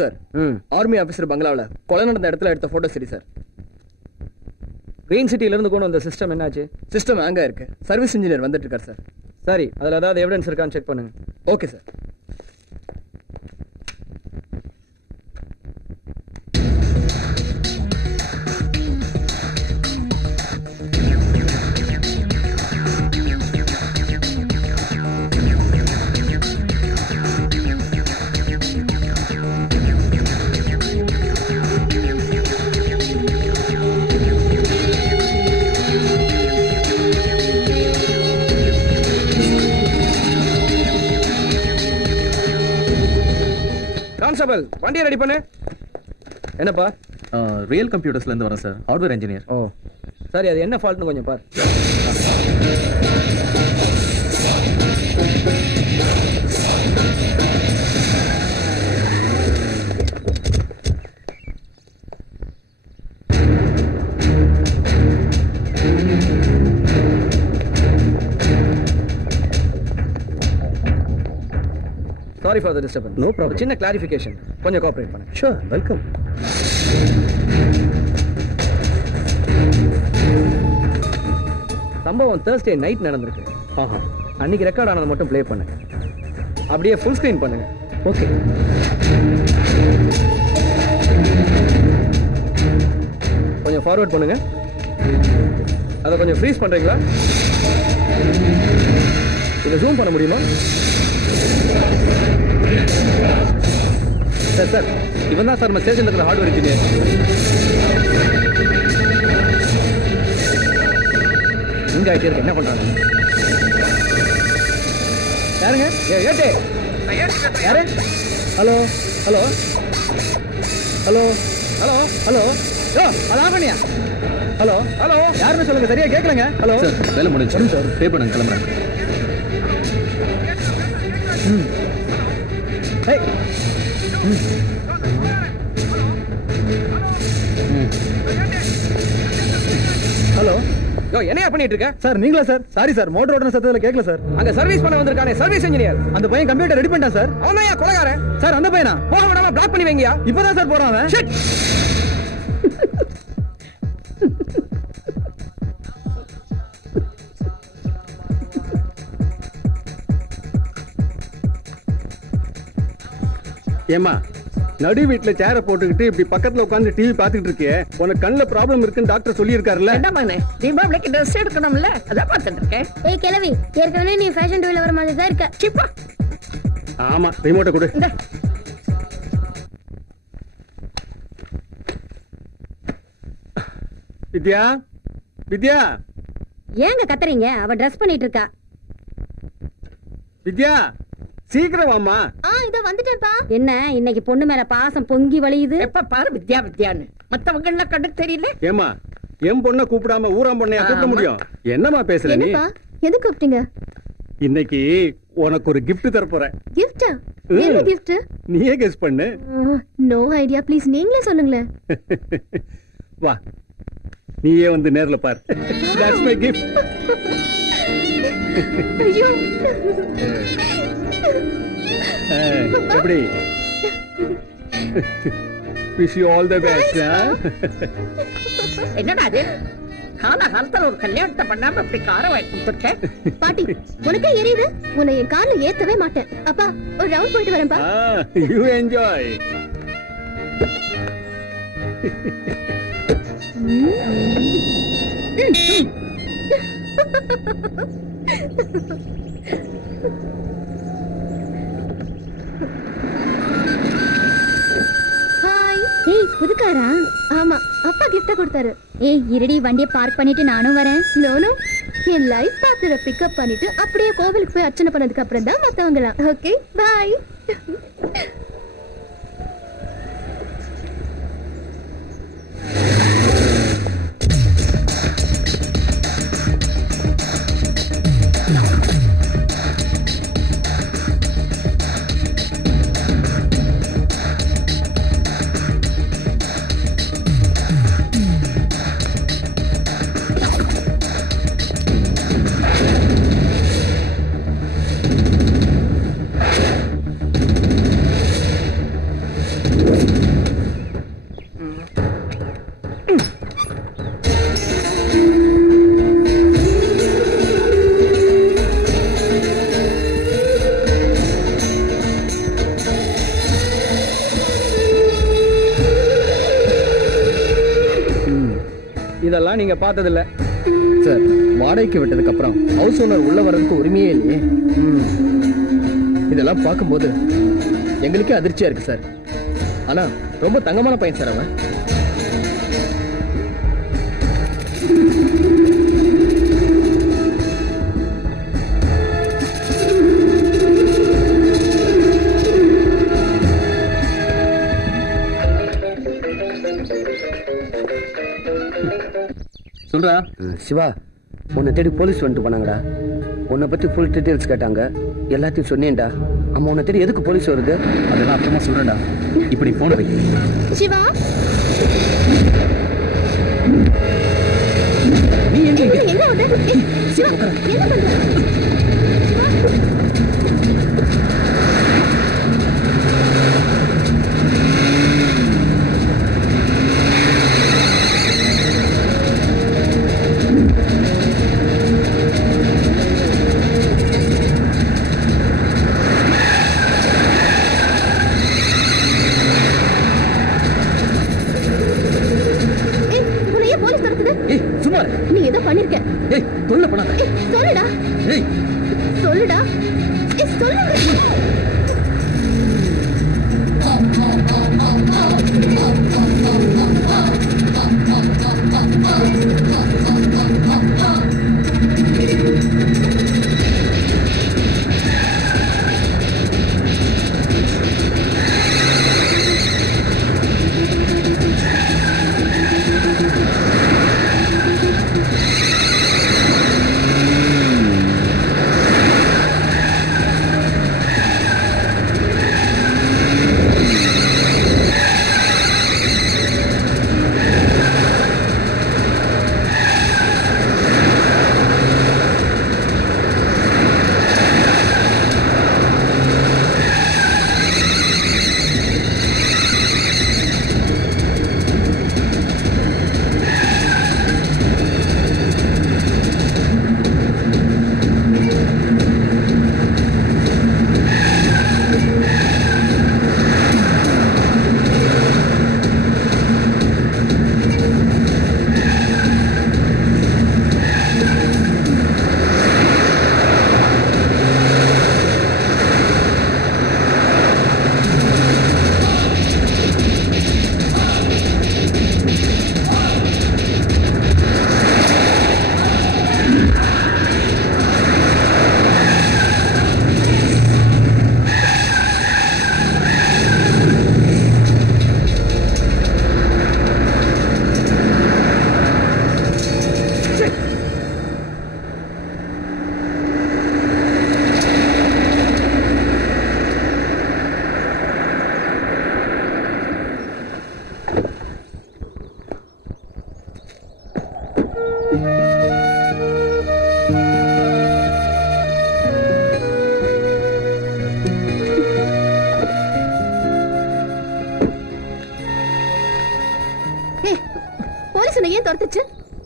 Sir army officer பங்களாவில் கொலை நடந்த இடத்துல எடுத்த போட்டோ சரி சார். கிரீன் சிட்டில இருந்து கொண்டு வந்த சிஸ்டம் என்னாச்சு? சிஸ்டம் ஹேங்கா இருக்கு. சர்வீஸ் இன்ஜினியர் வந்துட்டு இருக்கார் சார். சரி, அதில் ஏதாவது எவிடன்ஸ் இருக்கான்னு செக் பண்ணுங்க. Okay sir. கான்ஸ்டபிள், வண்டியை ரெடி பண்ணு. என்னப்பா? ரியல் கம்ப்யூட்டர்ஸ்ல இருந்து வரேன் சார், ஹார்ட்வேர் இன்ஜினியர். ஓ சரி, அது என்ன ஃபால்ட்னு கொஞ்சம் பார். Sorry for the disturbance. No problem. சின்ன கிளாரிஃபிகேஷன், கொஞ்சம் கோஆபரேட் பண்ணுங்க. Sure, welcome. சம்பவம் Thursday நைட் நடந்திருக்கு. அன்னைக்கு ரெக்கார்ட் ஆனதை மட்டும் ப்ளே பண்ணுங்க. அப்படியே ஃபுல் ஸ்கிரீன் பண்ணுங்க. ஓகே. கொஞ்சம் ஃபார்வர்ட் பண்ணுங்க. அதை கொஞ்சம் ஃப்ரீஸ் பண்றீங்களா? இதை ஜூம் பண்ண முடியுமா? சார் சார், இவன் தான் சார் நம்ம ஸ்டேஷன்ல இருக்கிற ஹார்ட்வேர் இன்ஜினியர். இங்க ஆயிட்டே இருக்கு, என்ன பண்றாங்க? யாருங்க? ஏட்டே யாரு? Hello hello hello hello hello யோ, அதான் பண்ணியா? ஹலோ ஹலோ, யாருன்னு சொல்லுங்க, சரியா கேட்கலங்க. ஹலோ சார், வேலை முடிஞ்சு சார், பே பண்ணுங்க, கிளம்புறேன். ஹலோ யோ, என்னையா பண்ணிட்டு இருக்க? சார் நீங்களா சார்? சாரி சார், மோட்டர் ஓட்டுன சத்தத்துல கேட்கல சார். அங்க சர்வீஸ் பண்ண வந்திருக்கானே சர்வீஸ் இன்ஜினியர், அந்த பையன் கம்ப்யூட்டர் ரெடி பண்ணிட்டான் சார். அவன் தான் கொலைகாரன் சார். அந்த பையனா? போக விடாம பிளாக் பண்ணி வைங்கயா. இப்பதான் சார் போறான் அவன். Shit! ஏமா, நடு வீட்டுல சேரை போட்டுக்கிட்டு இப்படி பக்கத்துல உட்காந்து டிவி பாத்துக்கிட்டு இருக்கியே, உனக்கு கண்ணுல ப்ராப்ளம் இருக்குன்னு டாக்டர் சொல்லி இருக்காருல்ல? என்ன மகனே, தீபாவளிக்கு ட்ரெஸ் எடுக்கணும்ல, அதான் பார்த்துட்டு இருக்கேன். ஏய் கிழவி, ஏற்கனவே நீ ஃபேஷன் டூல வர மாதிரி தான் இருக்க. சிப்பா. ஆமா, ரிமோட்டை கொடு. வித்யா, வித்யா, ஏங்க கத்துறீங்க? அவ ட்ரெஸ் பண்ணிட்டு இருக்கா. வித்யா, சீக்கிரம் வாமா. இதோ வந்துட்டேன்ப்பா. என்ன இன்னைக்கு பொண்ணு மேல பாசம் பொங்கி வழியுது? எப்ப பாரு வித்யா வித்யான்னு, மத்தவங்க எல்லாம் கண்டு தெரியல. ஏமா, என் பொண்ணை கூப்பிடாம ஊராம் பொண்ணையா கூப்பிட முடியும்? என்னமா பேசுற நீ? எது கூப்பிட்டீங்க? இன்னைக்கு உனக்கு ஒரு gift தர போறேன். கிஃப்டா? என்ன கிஃப்ட்? நீயே கெஸ் பண்ணு. நோ ஐடியா, ப்ளீஸ் நீங்களே சொல்லுங்களேன். வா, நீயே வந்து நேர்ல பார். That's my gift. ஐயோ, எப்படி? Wish you all the best. என்னடா அது, காலகாலத்துல ஒரு கல்யாணத்தை பண்ணாம அப்படி கார வாங்கி கொடுத்துருக்கேன். பாட்டி உனக்கே எரியுது? உன்னை என் கார்ல ஏத்தவே மாட்டேன். அப்பா, ஒரு ரவுண்ட் போயிட்டு வரேன்ப்பா. You enjoy. ஹாய். ஏய், புதுக்காரா? ஆமா, அப்பா கிஃப்ட் கொடுத்தாரு. ஏய் இருடி, வண்டியை பார்க் பண்ணிட்டு நானும் வரேன். நோனோ, என் லைஃப் பார்ட்னரை பிக்கப் பண்ணிட்டு அப்படியே கோவிலுக்கு போய் அர்ச்சனை பண்ணதுக்கு அப்புறம் தான் மத்தவங்கலாம். Okay, by. இதெல்லாம் நீங்க பார்த்ததில்ல. சார், வாடகைக்கு விட்டதுக்கு அப்புறம் ஹவுஸ் ஓனர் உள்ள வர்றதுக்கு உரிமையே இல்லையே. இதெல்லாம் பார்க்கும்போது எங்களுக்கே அதிர்ச்சியா இருக்கு சார். ஆனா ரொம்ப தங்கமான பையன் சார் அவன். சொல்றா. சிவா, உன்னை தேடி போலீஸ் வந்துட்டு போனாங்கடா. உன்னை பத்தி ஃபுல் டீடைல்ஸ் கேட்டாங்க. எல்லாத்தையும் சொன்னேன்டா. அம்மா, உன்னை தேடி எதுக்கு போலீஸ் வருது? அதெல்லாம் அப்புறமா சொல்றேன்டா. இப்படி போன வை. சிவா, நீ எங்க என்ன வந்து? சிவா, என்ன பண்ற? நீ ஏதோ பண்ணிருக்க. ஏய், தொல்ல பண்ணாத. சொல்லுடா. ஏய், சொல்லுடா. சொல்லு.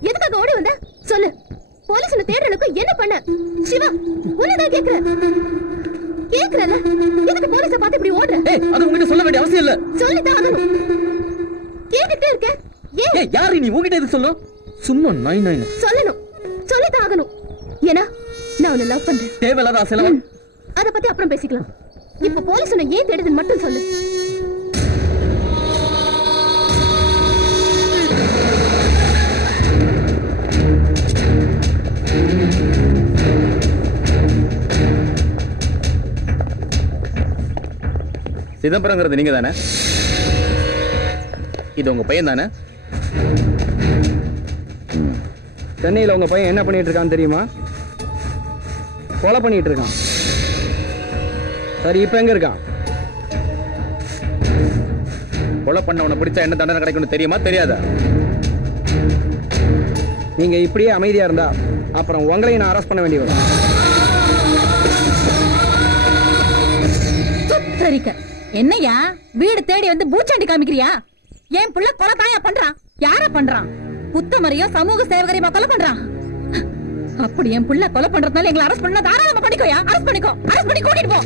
எதுக்காக ஓடி வந்த? சொல்லு. போலீஸ் தேடுறதுக்கு என்ன பண்ண? சிவா, உன்னதான் கேக்குறேன். கேக்குறல, எதுக்கு போலீஸை பார்த்து இப்படி ஓடுற? அது உங்ககிட்ட சொல்ல வேண்டிய அவசியம் இல்ல. சொல்லிதான் ஆகணும். கேட்டுட்டே இருக்க. ஏய், யாரு நீ? உங்ககிட்ட எதுக்கு சொல்லணும்? சும்மா நாய் நாய் சொல்லணும். சொல்லிதான் ஆகணும். ஏன்னா நான் உன்னை லவ் பண்றேன். தேவையில்லாத ஆசைலாம் அத பத்தி அப்புறம் பேசிக்கலாம். இப்ப போலீஸ் உன்னை ஏன் தேடுதுன்னு மட்டும் சொல்லு. சிதம்பரங்கிறது நீங்க தானே? இது உங்க பையன் தானே? சென்னையில் உங்க பையன் என்ன பண்ணிட்டு இருக்கான்னு தெரியுமா? கொலை பண்ணிட்டு இருக்கான். சரி, இப்ப எங்க இருக்கான்? கொலை பண்ணவனை பிடிச்சா என்ன தண்டனை கிடைக்கும்னு தெரியுமா தெரியாதா? நீங்க இப்படியே அமைதியா இருந்தா அப்புறம் உங்களையும் நான் அரெஸ்ட் பண்ண வேண்டி வரும். என்னையா வீடு தேடி வந்து பூச்சாண்டி காமிக்கிறியா? என் புள்ள கொலை தாயா பண்றான். யார பண்றான்? புத்தமரையோ சமூக சேவகரையோ கொலை பண்றான். அப்படி என் புள்ள கொலை பண்றதுனால எங்களை அரெஸ்ட் பண்ணா தாராளமா பண்ணிக்கோயா. அரெஸ்ட் பண்ணிக்கோ. அரெஸ்ட் பண்ணி கூட்டிட்டு போ.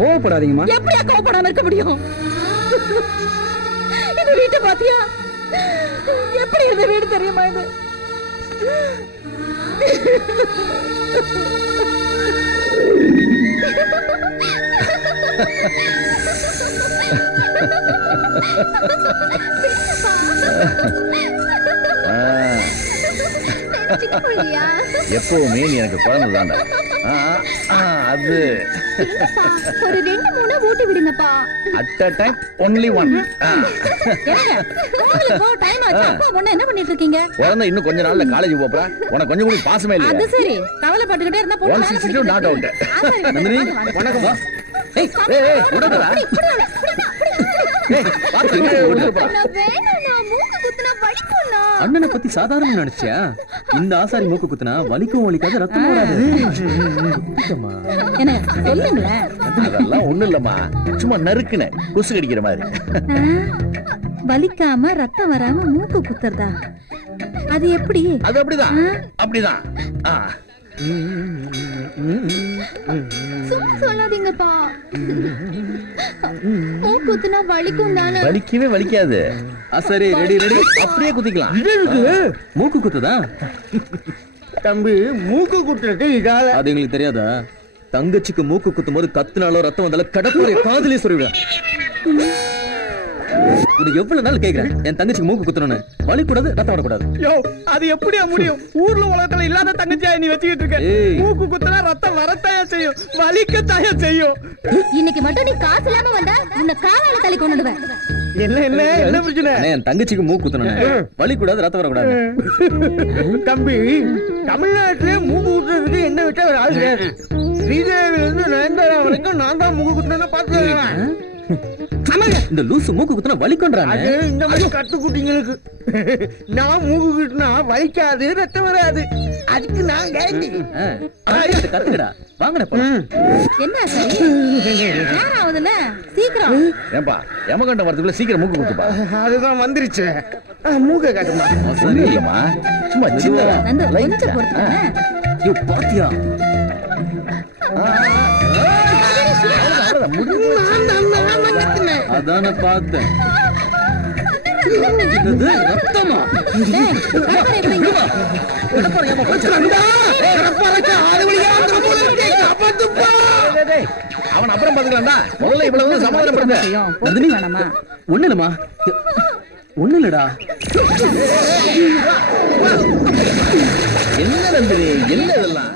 கோவப்படாதீங்கம்மா. எப்படியா கோவப்படாம இருக்க முடியும்? இந்த வீட்டை பாத்தியா? எப்படி இருந்த வீடு தெரியுமா இது? சின்ன புள்ளையா? எப்பவுமே நீ எனக்கு குழந்தை தாண்டா. அது ஒரு 2-3 ஊட்டி விடுங்கப்பா. At a time only one. Time ஆச்சு. அப்பா ஒண்ணு என்ன பண்ணிட்டு இருக்கீங்க? குழந்தை இன்னும் கொஞ்ச நாள்ல காலேஜ் போறா. உனக்கு கொஞ்சம் கூட பாசமே இல்ல. அது சரி, கவலைப்பட்டுக்கிட்டே இருந்தா போட்டு One sixty two not out. Nandini வணக்கம்மா. ஏய் விடுடா. ஏய் பாத்து விடுடா. நான் வேணாம், நான் மூக்கு குத்துனா வலிக்கும்னா. அண்ணனை பத்தி சாதாரணமா நினைச்சியா? இந்த ஆசாரி மூக்கு குத்துனா வலிக்கும் வலிக்காத ரத்தம் வராது. குத்துமா. என்ன சொல்லுங்களேன். அதெல்லாம் ஒண்ணு இல்லம்மா, சும்மா நறுக்குன குசு கடிக்கிற மாதிரி. வலிக்காம ரத்தம் வராம மூக்கு குத்துறதா? அது எப்படி? அது அப்படிதான் அப்படிதான். சும்மா சொல்லாதீங்கப்பா. மூக்கு குத்துனா வலிக்கும் தானே? வலிக்கவே வலிக்காது. சரி ரெடி ரெடி. அப்படியே குத்திக்கலாம். மூக்கு குத்துதா? தம்பி, மூக்கு குத்துறது இதால. அது எங்களுக்கு தெரியாதா? தங்கச்சிக்கு மூக்கு குத்தும் போது கத்துனாலோ ரத்தம் வந்தாலும் கடற்கரை காதலே சொல்லிவிட. இது எவ்வளவு நாள் கேக்குறேன், என் தங்கச்சிக்கு மூக்கு குத்தணும்னு. வலி கூடாது, ரத்தம் வரக்கூடாது. யோ, அது எப்படியா முடியும்? ஊர்ல உலகத்துல இல்லாத தங்கச்சியா நீ வச்சுக்கிட்டு இருக்க. ஏய். மூக்கு குத்துனா ரத்தம் வரத்தாயா செய்யும், வலிக்கத்தாயா செய்யும். இன்னைக்கு மட்டும் நீ காசு இல்லாம வந்தா உன்னை காலால தள்ளி கொண்டுடுவேன். என்ன என்ன என்ன பிரச்சனை? அண்ணே, என் தங்கச்சிக்கு மூக்கு குத்தணும்னு. வலி கூடாது, ரத்தம் வரக்கூடாது. தம்பி, தமிழ்நாட்டிலே மூக்கு குத்துறதுக்கு என்ன வச்சா ஒரு ஆள் கிடையாது. ஸ்ரீதேவில இருந்து நயன்தாரா வரைக்கும் நான் தான் மூக்கு குத்துனா பாத்துக்கலாம். இந்த லூசு மூக்கு குத்துனா வலிக்குன்றானே. அது இந்த மாதிரி கட்டுக்குட்டிங்களுக்கு. நான் மூக்கு குத்துனா வலிக்காது, ரத்தம் வராது. அதுக்கு நான் கேரண்டி. கத்துக்கடா. வாங்கடா போலாம். என்ன சரி? நேரம் ஆகுதுல்ல, சீக்கிரம். ஏன்பா யமகண்டம் வரதுக்குள்ள சீக்கிரம் மூக்கு குத்துப்பா. அதுதான் வந்துருச்சு. மூக்க காட்டுமா? ஒண்ணும் இல்லம்மா, சும்மா சின்னதா. நந்து கொஞ்சம் பொறுத்துங்க. ஐயோ, பாத்தியா? அதான பார்த்தேன். இது ரத்தமா? டேய், கடற்கரை எப்படிங்க? அவன் அப்புறம் பாத்துக்கலாம்டா. முதல்ல இவ்வளவு சமாதானப்படுத்த. நந்தினி, ஒண்ணு இல்லம்மா, ஒண்ணு இல்லடா. என்ன நந்தினி, என்ன இதெல்லாம்?